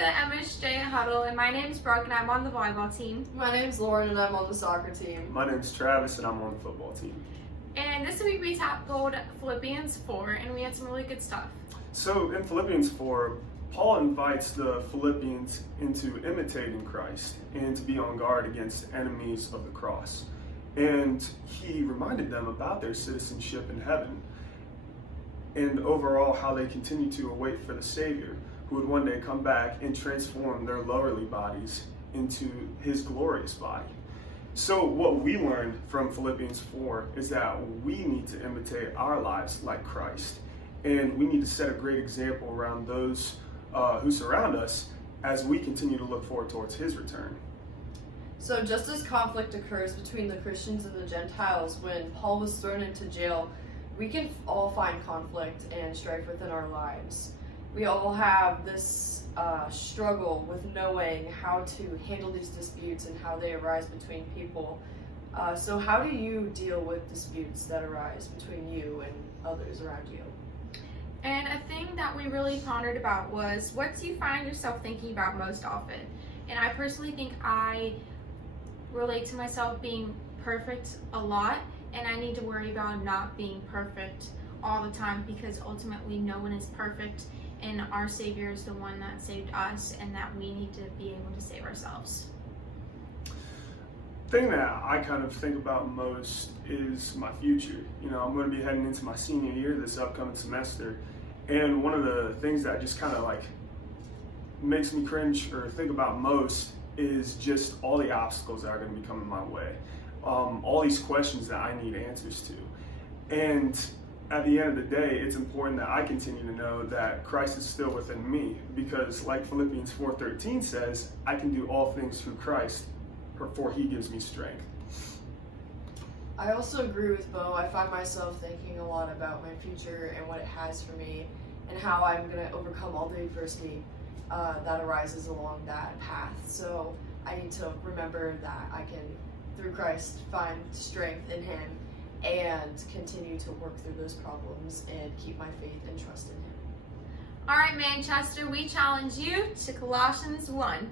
the MSJ Huddle, and my name is Brooke, and I'm on the volleyball team. My name's Lauren, and I'm on the soccer team. My name's Travis, and I'm on the football team. And this week we tackled Philippians 4, and we had some really good stuff. So in Philippians 4, Paul invites the Philippians into imitating Christ and to be on guard against enemies of the cross. And he reminded them about their citizenship in heaven and overall how they continue to await for the Savior who would one day come back and transform their lowly bodies into his glorious body. So what we learned from Philippians 4 is that we need to imitate our lives like Christ. And we need to set a great example around those who surround us as we continue to look forward towards his return. So just as conflict occurs between the Christians and the Gentiles when Paul was thrown into jail, we can all find conflict and strife within our lives. We all have this struggle with knowing how to handle these disputes and how they arise between people. So how do you deal with disputes that arise between you and others around you? And a thing that we really pondered about was, what do you find yourself thinking about most often? And I personally think I relate to myself being perfect a lot, and I need to worry about not being perfect all the time, because ultimately no one is perfect, and our Savior is the one that saved us, and that we need to be able to save ourselves. The thing that I kind of think about most is my future. You know, I'm going to be heading into my senior year this upcoming semester, and one of the things that just kind of like makes me cringe or think about most is just all the obstacles that are going to be coming my way. All these questions that I need answers to. And at the end of the day, it's important that I continue to know that Christ is still within me, because like Philippians 4:13 says, I can do all things through Christ, for he gives me strength. I also agree with Bo. I find myself thinking a lot about my future and what it has for me and how I'm going to overcome all the adversity that arises along that path. So I need to remember that I can, through Christ, find strength in him and continue to work through those problems and keep my faith and trust in him. All right, Manchester, we challenge you to Colossians 1.